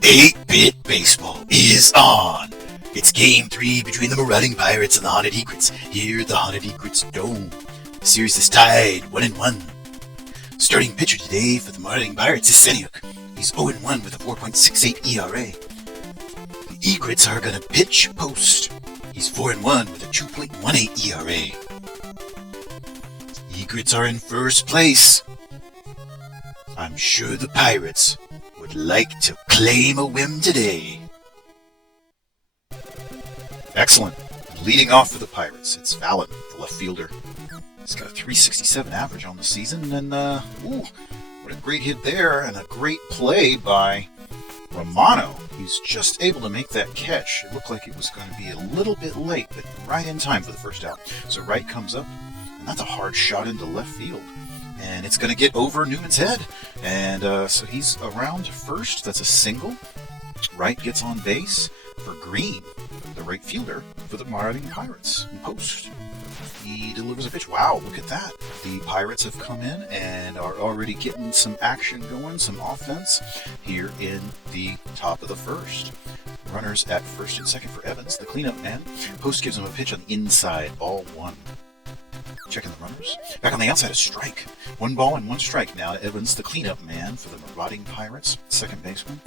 8-Bit Baseball is on. It's Game 3 between the Marauding Pirates and the Haunted Egrets here at the Haunted Egrets Dome. The series is tied 1-1. Starting pitcher today for the Marauding Pirates is Seniuk. He's 0-1 with a 4.68 ERA. The Egrets are going to pitch post. He's 4-1 with a 2.18 ERA. Egrets are in first place. I'm sure the Pirates would like to claim a win today. Excellent. Leading off for the Pirates, it's Fallon, the left fielder. He's got a 367 average on the season, and what a great hit there, and a great play by Romano. He's just able to make that catch. It looked like it was going to be a little bit late, but right in time for the first out. So Wright comes up, and that's a hard shot into left field. And it's going to get over Newman's head. And so he's around first. That's a single. Wright gets on base for Green, the right fielder for the Marauding Pirates in post. He delivers a pitch. Wow, look at that. The Pirates have come in and are already getting some action going, some offense here in the top of the first. Runners at first and second for Evans, the cleanup man. Post gives him a pitch on the inside, ball one. Checking the runners. Back on the outside, a strike. 1 ball and 1 strike now to Evans, the cleanup man for the Marauding Pirates, second baseman.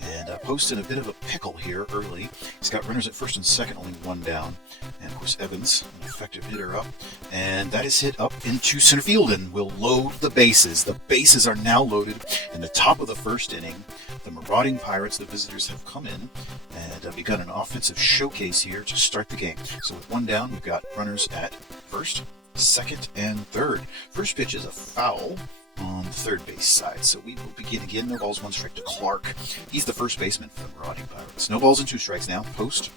And Post in a bit of a pickle here early. He's got runners at first and second, only 1 down. And of course Evans, an effective hitter up. And that is hit up into center field and will load the bases. The bases are now loaded in the top of the first inning. The Marauding Pirates, the visitors, have come in. And we've got an offensive showcase here to start the game. So with 1 down, we've got runners at first, second, and third. First pitch is a foul on the third base side. So we will begin again. No balls, 1 strike to Clark. He's the first baseman for the Marauding Pirates. No balls and 2 strikes now. Post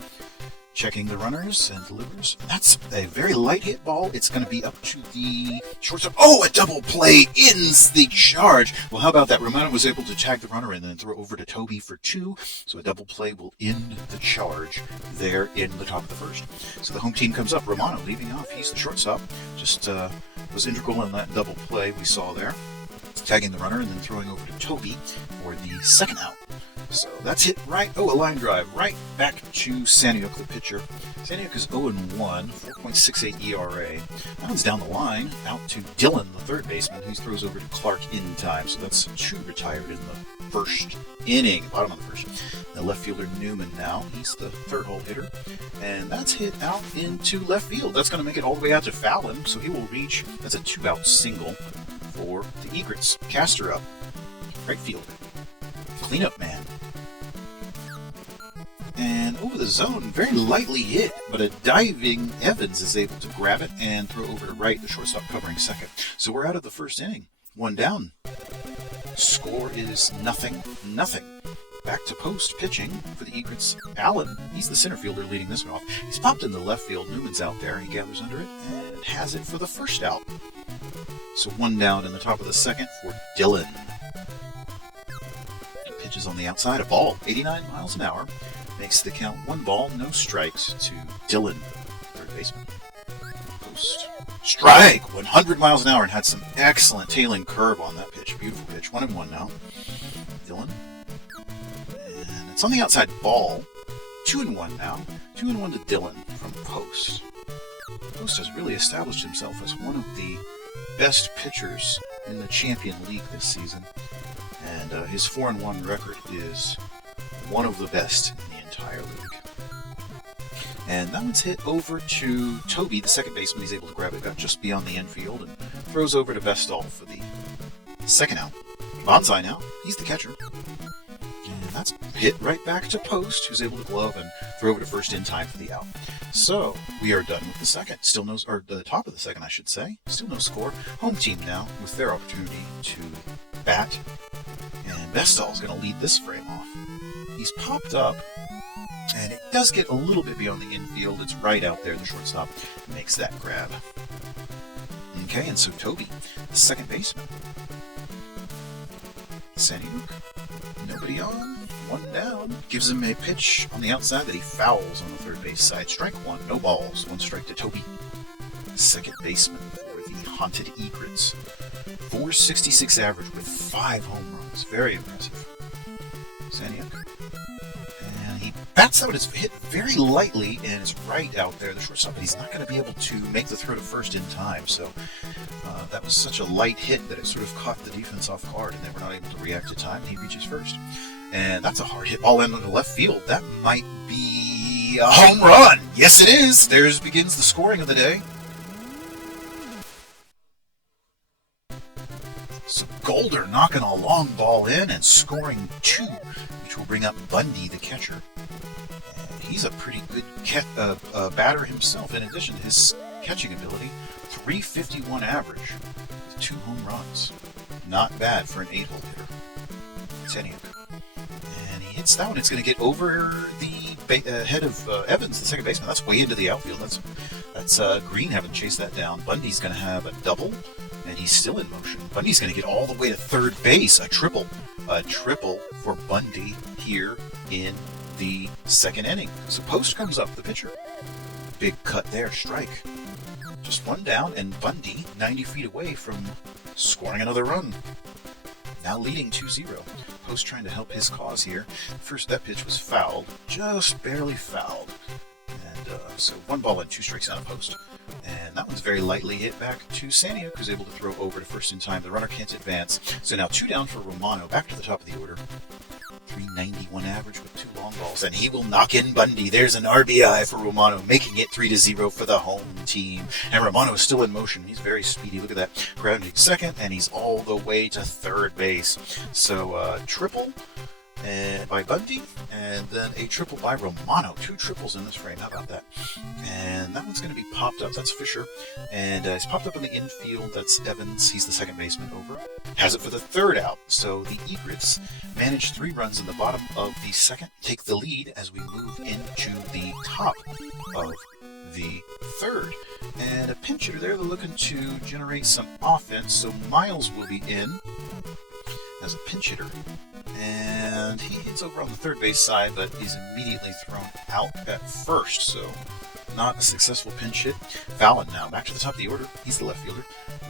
checking the runners and delivers. That's a very light hit ball. It's going to be up to the shortstop. Oh, a double play ends the charge. Well, how about that? Romano was able to tag the runner and then throw over to Toby for 2. So a double play will end the charge there in the top of the first. So the home team comes up. Romano leading off. He's the shortstop. Just was integral in that double play we saw there. Tagging the runner and then throwing over to Toby for the second out. So that's hit right. Oh, a line drive right back to Seniuk, the pitcher. Seniuk is 0-1, 4.68 ERA. That one's down the line out to Dylan, the third baseman, who throws over to Clark in time. So that's 2 retired in the first inning, bottom of the first. The left fielder Newman now. He's the third hole hitter. And that's hit out into left field. That's going to make it all the way out to Fallon. So he will reach. That's a 2-out single for the Egrets. Caster up. Right field. Cleanup man. And over the zone, very lightly hit, but a diving Evans is able to grab it and throw over to Wright, the shortstop covering second. So we're out of the first inning. 1 down. Score is 0-0. Back to Post pitching for the Egrets. Allen, he's the center fielder leading this one off. He's popped in the left field. Newman's out there. He gathers under it and has it for the first out. So 1 down in the top of the second for Dylan. Pitches on the outside, a ball, 89 miles an hour. Makes the count 1 ball, no strikes to Dylan, third baseman. Post. Strike! 100 miles an hour and had some excellent tailing curve on that pitch. Beautiful pitch. 1-1 now. Dylan. And it's on the outside ball. 2-1 now. 2-1 to Dylan from Post. Post has really established himself as one of the best pitchers in the Champion League this season. And his 4-1 record is one of the best in the entire league. And that one's hit over to Toby, the second baseman. He's able to grab it, got just beyond the infield, and throws over to Vestal for the second out. Bonsai now, he's the catcher. And that's hit right back to Post, who's able to glove and throw over to first in time for the out. So we are done with the second. Still no, or the top of the second, I should say. Still no score. Home team now with their opportunity to bat. And Vestal is going to lead this frame off. He's popped up, and it does get a little bit beyond the infield. It's right out there. The shortstop makes that grab. Okay, and so Toby, the second baseman. Seniuk, nobody on, 1 down. Gives him a pitch on the outside that he fouls on the third base side. Strike 1, no balls. 1 strike to Toby, second baseman for the Haunted Egrets. 466 average with 5 home runs. Very impressive. Saniuk. And he bats out his hit very lightly, and it's right out there, the shortstop, but he's not going to be able to make the throw to first in time. So that was such a light hit that it sort of caught the defense off guard, and they were not able to react to time. He reaches first. And that's a hard hit ball into the left field. That might be a home run. Yes, it is. There begins the scoring of the day. So Golder knocking a long ball in and scoring 2, which will bring up Bundy, the catcher. And he's a pretty good batter himself, in addition to his catching ability. 351 average with 2 home runs. Not bad for an 8-hole hitter. Saniuk. And he hits that one. It's going to get over the head of Evans, the second baseman. That's way into the outfield. That's Green having chased that down. Bundy's going to have a double, and he's still in motion. Bundy's going to get all the way to third base. A triple for Bundy here in the second inning. So Post comes up, the pitcher. Big cut there, strike. Just 1 down, and Bundy 90 feet away from scoring another run. Now leading 2-0. Post trying to help his cause here. First, that pitch was fouled, just barely fouled. And so 1 ball and 2 strikes on Post. And that one's very lightly hit back to Saniuk, who's able to throw over to first in time. The runner can't advance. So now 2 down for Romano, back to the top of the order. 391 average with 2 long balls, and he will knock in Bundy. There's an RBI for Romano, making it 3-0 for the home team. And Romano is still in motion. He's very speedy. Look at that. Grounding second, and he's all the way to third base. So triple by Bundy, and then a triple by Romano. 2 triples in this frame. How about that? And that one's going to be popped up. That's Fisher. And it's popped up in the infield. That's Evans. He's the second baseman over. Has it for the 3rd out. So the Egrets manage 3 runs in the bottom of the second. Take the lead as we move into the top of the 3rd. And a pinch hitter there. They're looking to generate some offense. So Miles will be in as a pinch hitter. And he hits over on the third base side, but is immediately thrown out at first. So not a successful pinch hit. Fallon now back to the top of the order. He's the left fielder.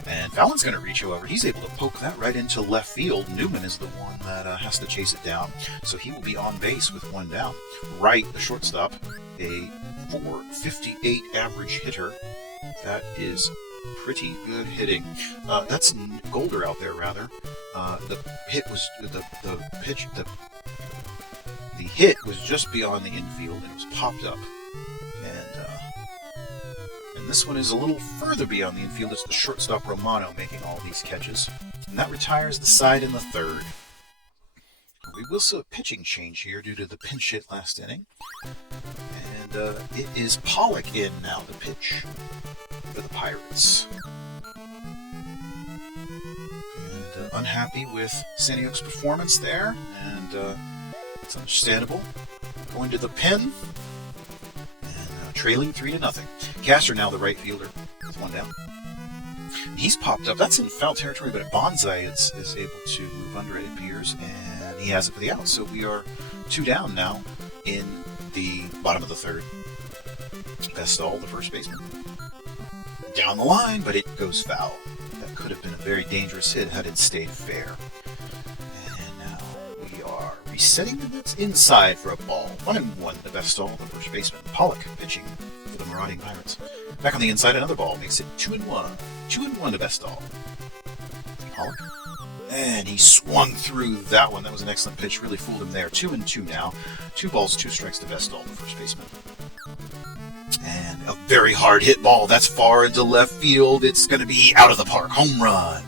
And Fallon's going to reach, however. He's able to poke that right into left field. Newman is the one that has to chase it down. So he will be on base with 1 down. Wright, the shortstop, a 458 average hitter. That is pretty good hitting. That's Golder out there, rather. The hit was the hit was just beyond the infield, and it was popped up. And this one is a little further beyond the infield. It's the shortstop Romano making all these catches, and that retires the side in the 3rd. We will see a pitching change here due to the pinch hit last inning, and it is Pollock in now to pitch for the Pirates. And unhappy with Saniuk's performance there, and it's understandable. Going to the pen, and trailing 3-0. Castor now the right fielder with 1 down. He's popped up. That's in foul territory, but Bonsai is able to move under it, appears, and he has it for the out. So we are 2 down now in the bottom of the 3rd. Bestall, the first baseman. Down the line, but it goes foul. That could have been a very dangerous hit had it stayed fair. And now we are resetting, and that's inside for a ball. 1-1 to Bestall, the first baseman. Pollock pitching for the Marauding Pirates. Back on the inside, another ball makes it 2-1. 2-1 to Bestall. Pollock. And he swung through that one. That was an excellent pitch. Really fooled him there. 2-2 now. 2 balls, 2 strikes to Bestall, the first baseman. And a very hard hit ball. That's far into left field. It's going to be out of the park. Home run.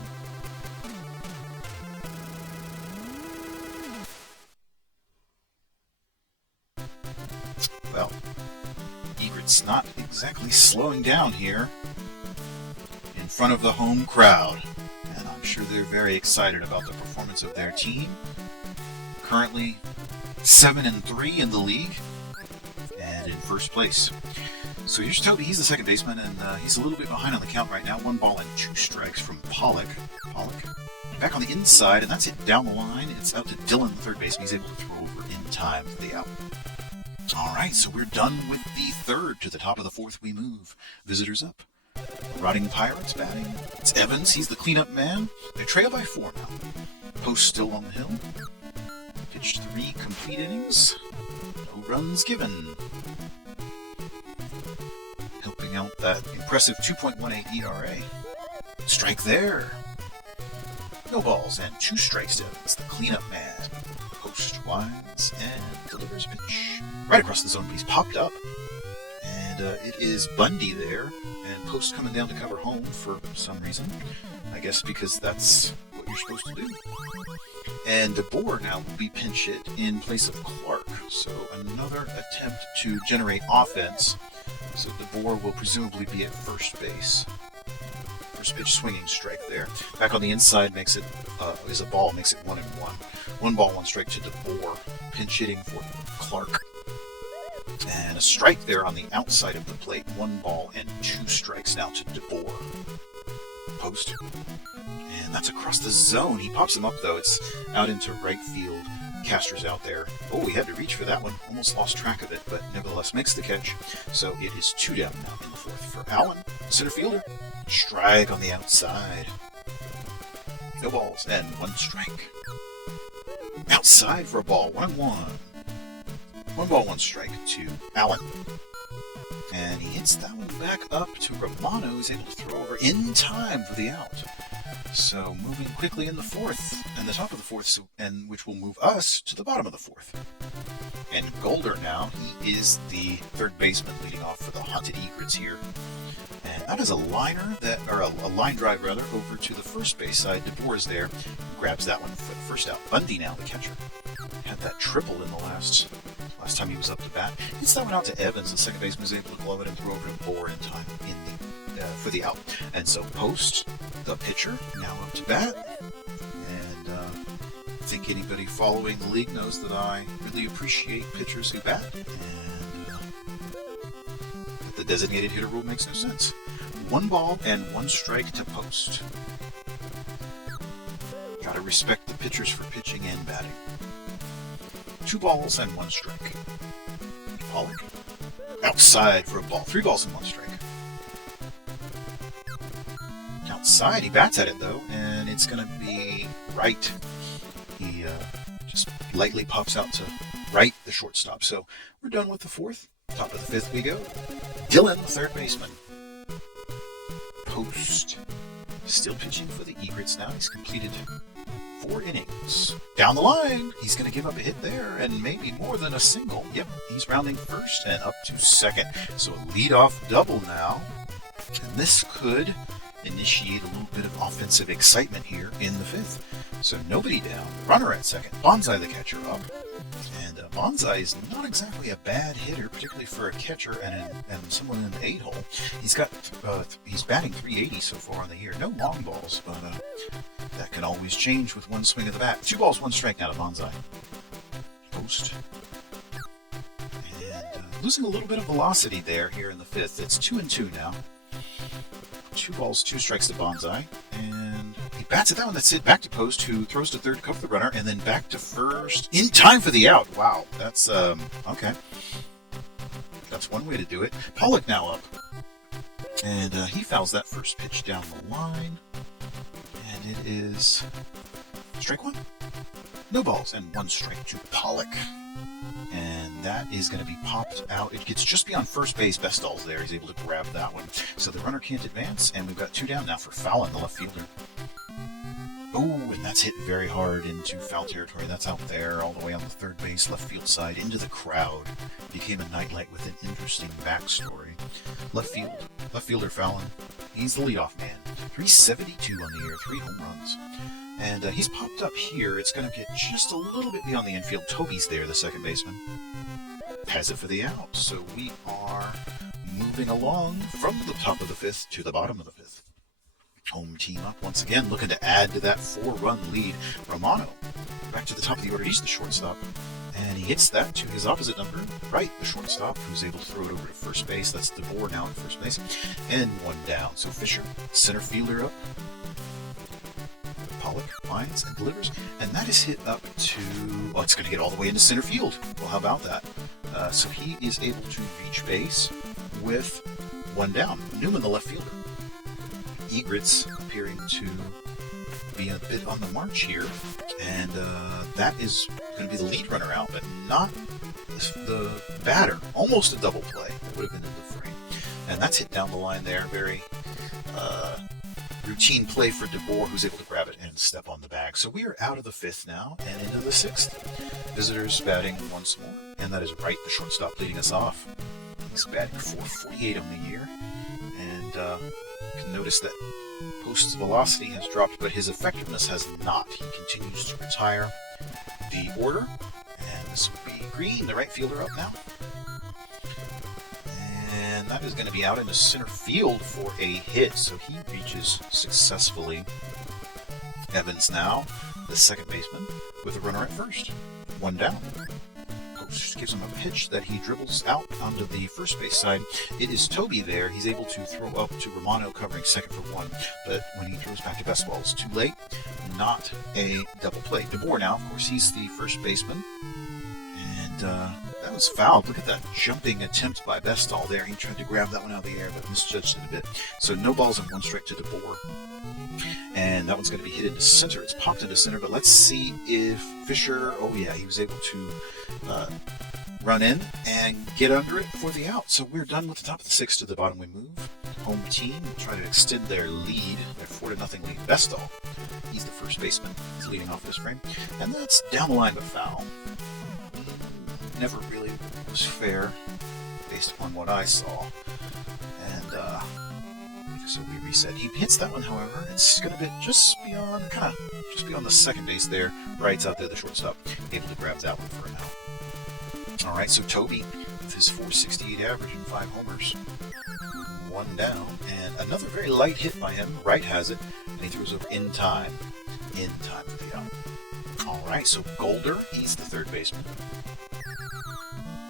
Well, Egrets not exactly slowing down here in front of the home crowd. And I'm sure they're very excited about the performance of their team. Currently 7-3 in the league and in first place. So here's Toby. He's the second baseman, and he's a little bit behind on the count right now. 1 ball and 2 strikes from Pollock. Back on the inside, and that's it down the line. It's out to Dylan, the third baseman. He's able to throw over in time for the out. All right, so we're done with the 3rd. To the top of the 4th we move. Visitors up. Marauding Pirates batting. It's Evans, he's the cleanup man. They trail by 4 now. Post still on the hill. Pitched 3 complete innings. No runs given. Helping out that impressive 2.18 ERA. Strike there. No balls and 2 strikes to Evans, the cleanup man. Post winds and delivers pitch. Right across the zone, but he's popped up. And it is Bundy there. And Post coming down to cover home for some reason. I guess because that's what you're supposed to do. And DeBoer now will be pinch hit in place of Clark. So another attempt to generate offense. So DeBoer will presumably be at first base. First pitch swinging strike there. Back on the inside makes it is a ball, makes it 1-1. 1 ball, 1 strike to DeBoer. Pinch hitting for Clark. And a strike there on the outside of the plate. 1 ball and 2 strikes now to DeBoer. Post. And that's across the zone. He pops him up though. It's out into right field. Castor's out there. Oh, he had to reach for that one. Almost lost track of it, but nevertheless makes the catch. So it is 2 down now in the 4th for Allen, center fielder. Strike on the outside. No balls and 1 strike. Outside for a ball. 1-1. 1 ball, 1 strike to Allen. And he hits that one back up to Romano, who's able to throw over in time for the out. So moving quickly in the 4th, and the top of the 4th, and which will move us to the bottom of the 4th. And Golder now, he is the 3rd baseman leading off for the Haunted Egrets here. And that is a liner, or a line drive rather, over to the first base side. DeBoer is there, grabs that one for the first out. Bundy now, the catcher. Had that triple in the last time he was up to bat. Hits that one out to Evans. The second baseman was able to glove it and throw over to DeBoer in time for the out. And so Post, the pitcher, now up to bat. And I think anybody following the league knows that I really appreciate pitchers who bat. And the designated hitter rule makes no sense. 1 ball and 1 strike to Post. Gotta respect the pitchers for pitching and batting. 2 balls and 1 strike. Pollock. Outside for a ball. 3 balls and 1 strike. Outside, he bats at it though, and it's going to be right. He just lightly pops out to right, the shortstop. So we're done with the 4th. Top of the 5th we go. Dylan, the 3rd baseman. Post. Still pitching for the Egrets now. He's completed 4 innings. Down the line, he's going to give up a hit there, and maybe more than a single. Yep, he's rounding first and up to 2nd. So a leadoff double now. And this could initiate a little bit of offensive excitement here in the 5th. So nobody down. Runner at 2nd. Bonsai, the catcher, up. And Bonsai is not exactly a bad hitter, particularly for a catcher and someone in the 8-hole. He's batting .380 so far on the year. No long balls, but that can always change with 1 swing of the bat. 2 balls, 1 strike now to Bonsai. Post. And losing a little bit of velocity there here in the 5th. It's 2-2 now. 2 balls, 2 strikes to Bonsai. And he bats at that one. That's it. Back to Post, who throws to 3rd to cover the runner, and then back to 1st in time for the out. Wow. That's, okay. That's one way to do it. Pollock now up. And he fouls that first pitch down the line. And it is strike 1. No balls and 1 strike to Pollock. And that is going to be popped out. It gets just beyond first base. Bestall's there. He's able to grab that one. So the runner can't advance, and we've got 2 down now for Fallon, the left fielder. Oh, and that's hit very hard into foul territory. That's out there all the way on the 3rd base, left field side, into the crowd. Became a nightlight with an interesting backstory. Left fielder Fallon. He's the leadoff man. 372 on the year, 3 home runs. And he's popped up here. It's going to get just a little bit beyond the infield. Toby's there, the second baseman. Has it for the out. So we are moving along from the top of the 5th to the bottom of the 5th. Home team up once again, looking to add to that 4-run lead. Romano, back to the top of the order. He's the shortstop. And he hits that to his opposite number, right, the shortstop, who's able to throw it over to first base. That's DeBoer now at first base. And 1 down. So Fisher, center fielder up. Pollock finds and delivers, and that is hit up to, well, it's going to get all the way into center field. Well, how about that? So he is able to reach base with 1 down. Newman, the left fielder. Egrets appearing to be a bit on the march here, and that is going to be the lead runner out, but not the batter. Almost a double play. That would have been in the frame. And that's hit down the line there. Very routine play for DeBoer, who's able to grab it and step on the bag. So we are out of the 5th now and into the 6th. Visitors batting once more, and that is Wright, the shortstop, leading us off. He's batting .448 on the year, and you can notice that Post's velocity has dropped, but his effectiveness has not. He continues to retire the order, and this will be Green, the right fielder, up now. And that is going to be out into center field for a hit, so he reaches successfully. Evans now, the second baseman, with a runner at first. One down. Post gives him a pitch that he dribbles out onto the first base side. It is Toby there. He's able to throw up to Romano, covering second for one, but when he throws back to best ball, it's too late. Not a double play. DeBoer now, of course, he's the first baseman, and that was fouled. Look at that jumping attempt by Bestall there. He tried to grab that one out of the air, but misjudged it a bit. So no balls and one strike to DeBoer. And that one's going to be hit into center. It's popped into center, but let's see if Fisher, oh yeah, he was able to run in and get under it for the out. So we're done with the top of the 6th. To the bottom we move. Home team will try to extend their lead, their 4-0 lead. Bestall, he's the first baseman. He's leading off this frame. And that's down the line, but foul. Never really was fair based upon what I saw. And so we reset. He hits that one, however. It's going to be just beyond the second base there. Wright's out there, the shortstop, able to grab that one for an out. All right, so Toby with his .468 average and 5 homers. One down, and another very light hit by him. Wright has it, and he throws over in time. In time for the out. All right, so Golder, he's the third baseman.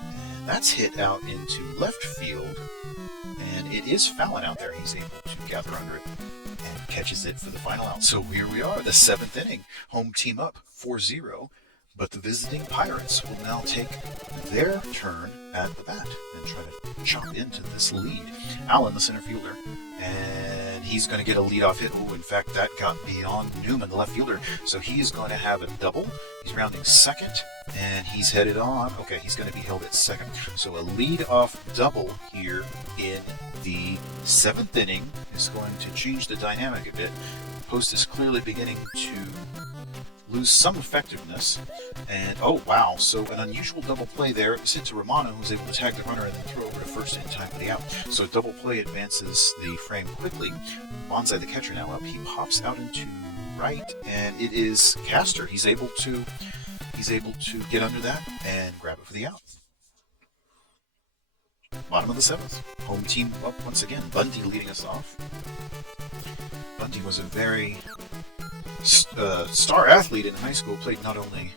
And that's hit out into left field. And it is fouling out there. He's able to gather under it and catches it for the final out. So here we are, the 7th inning. Home team up 4-0. But the visiting Pirates will now take their turn at the bat and try to chop into this lead. Allen, the center fielder, and he's going to get a leadoff hit. Oh, in fact, that got beyond Newman, the left fielder. So he's going to have a double. He's rounding second, and he's headed on. Okay, he's going to be held at second. So a leadoff double here in the 7th inning is going to change the dynamic a bit. Post is clearly beginning to lose some effectiveness, and oh wow, so an unusual double play there. It was hit to Romano, who's able to tag the runner and then throw over to first in time for the out. So double play advances the frame quickly. Bonsai, the catcher, now up. He pops out into right, and it is Castor. He's able to get under that and grab it for the out. Bottom of the 7th. Home team up once again. Bundy leading us off. Bundy was a very star athlete in high school, played not only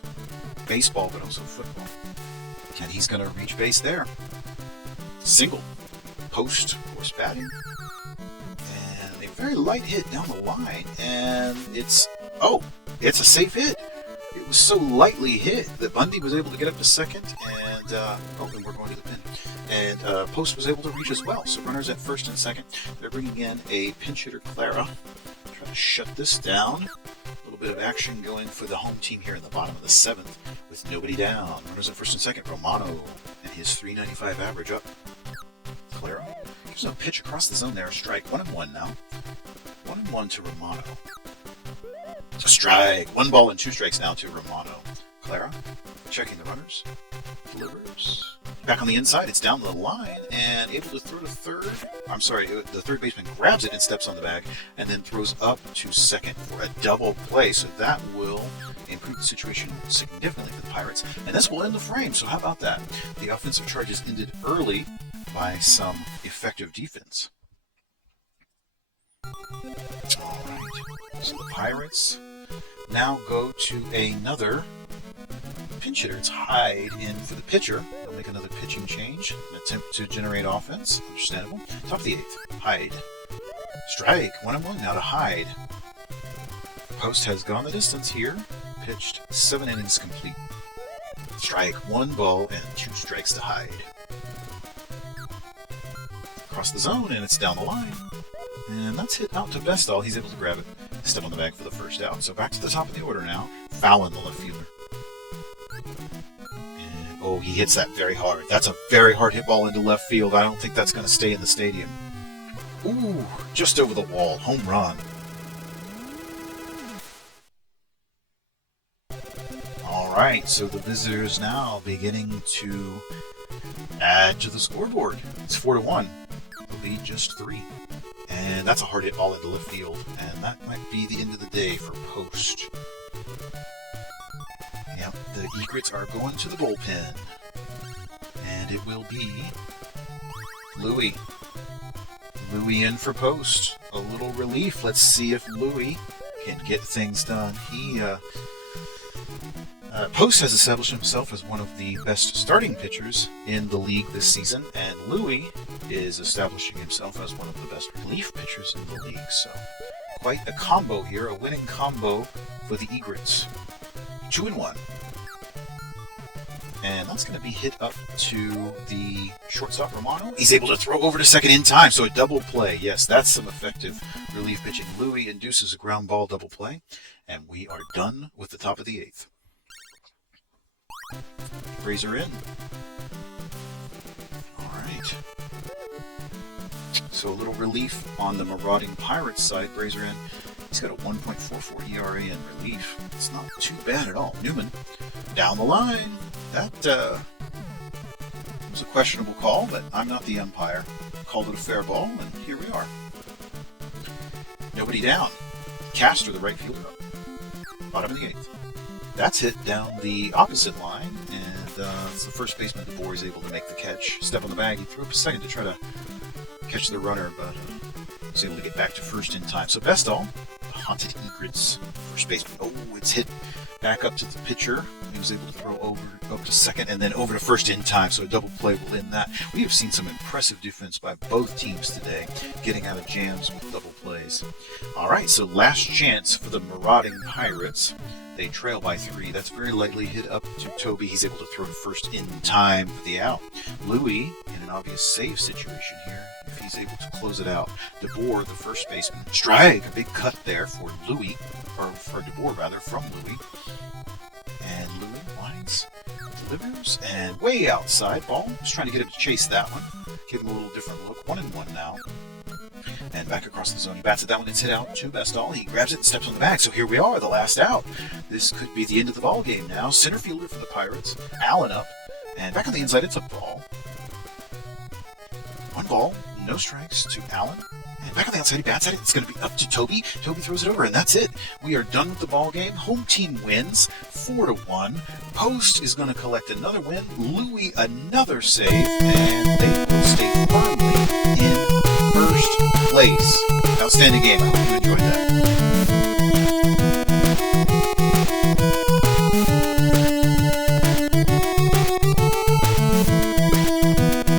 baseball but also football. And he's going to reach base there. Single. Post, of course, batting. And a very light hit down the line. And it's a safe hit. It was so lightly hit that Bundy was able to get up to second, and and we're going to the pin. And Post was able to reach as well. So runners at first and second. They're bringing in a pinch hitter, Clara. Try to shut this down. A little bit of action going for the home team here in the bottom of the 7th with nobody down. Runners at first and second. Romano and his .395 average up. Clara gives him a pitch across the zone there. Strike. 1-1 now. 1-1 to Romano. A strike. 1 ball and 2 strikes now to Romano. Clara checking the runners. Delivers. Back on the inside, it's down the line and able to throw to third. I'm sorry, the third baseman grabs it and steps on the bag and then throws up to second for a double play. So that will improve the situation significantly for the Pirates. And this will end the frame. So how about that? The offensive charges ended early by some effective defense. All right. So the Pirates now go to another pinch hitter. It's Hyde in for the pitcher. They'll make another pitching change, an attempt to generate offense. Understandable. Top of the 8th. Hyde. Strike. 1-1 now to Hyde. Post has gone the distance here. Pitched 7 innings complete. Strike. 1 ball and 2 strikes to Hyde. Across the zone, and it's down the line. And that's hit out to Bestall. He's able to grab it, step on the bag for the first out. So back to the top of the order now. Fallon, the left fielder. And, oh, he hits that very hard. That's a very hard hit ball into left field. I don't think that's going to stay in the stadium. Ooh, just over the wall. Home run. All right, so the visitors now beginning to add to the scoreboard. It's 4-1. The lead just 3. And that's a hard hit ball into left field. And that might be the end of the day for Post. Yep, the Egrets are going to the bullpen. And it will be Louie. Louie in for Post. A little relief. Let's see if Louie can get things done. Post has established himself as one of the best starting pitchers in the league this season, and Louie is establishing himself as one of the best relief pitchers in the league. So, quite a combo here, a winning combo for the Egrets. 2-1. And that's going to be hit up to the shortstop, Romano. He's able to throw over to second in time, so a double play. Yes, that's some effective relief pitching. Louie induces a ground ball double play, and we are done with the top of the 8th. Razor in. Alright. So a little relief on the Marauding Pirates side. Razor in. He's got a 1.44 ERA in relief. It's not too bad at all. Newman down the line. That was a questionable call, but I'm not the umpire. Called it a fair ball, and here we are. Nobody down. Castor, the right fielder, up. Bottom of the 8th. That's hit down the opposite line, and it's the first baseman, DeBoer, is able to make the catch. Step on the bag. He threw up a second to try to catch the runner, but was able to get back to first in time. So Bestall, the haunted Egrets, first baseman. Oh, it's hit back up to the pitcher. He was able to throw over up to second and then over to first in time, so a double play will end that. We have seen some impressive defense by both teams today, getting out of jams with double plays. All right, so last chance for the Marauding Pirates. They trail by 3. That's very lightly hit up to Toby. He's able to throw to first in time for the out. Louie in an obvious save situation here if he's able to close it out. DeBoer, the first baseman. Strike, a big cut there for Louie, or for DeBoer rather, from Louie. And Louie lines, delivers, and way outside. Ball. Just trying to get him to chase that one. Give him a little different look. 1-1 now. And back across the zone. He bats it. That one. It's hit out to Bestall. He grabs it and steps on the bag. So here we are, the last out. This could be the end of the ball game now. Center fielder for the Pirates. Allen up. And back on the inside, it's a ball. 1 ball. No strikes to Allen. And back on the outside, he bats at it. It's going to be up to Toby. Toby throws it over, and that's it. We are done with the ball game. Home team wins 4-1. Post is going to collect another win. Louie another save, and they will stay firmly in first place. Outstanding game. I hope you enjoyed that.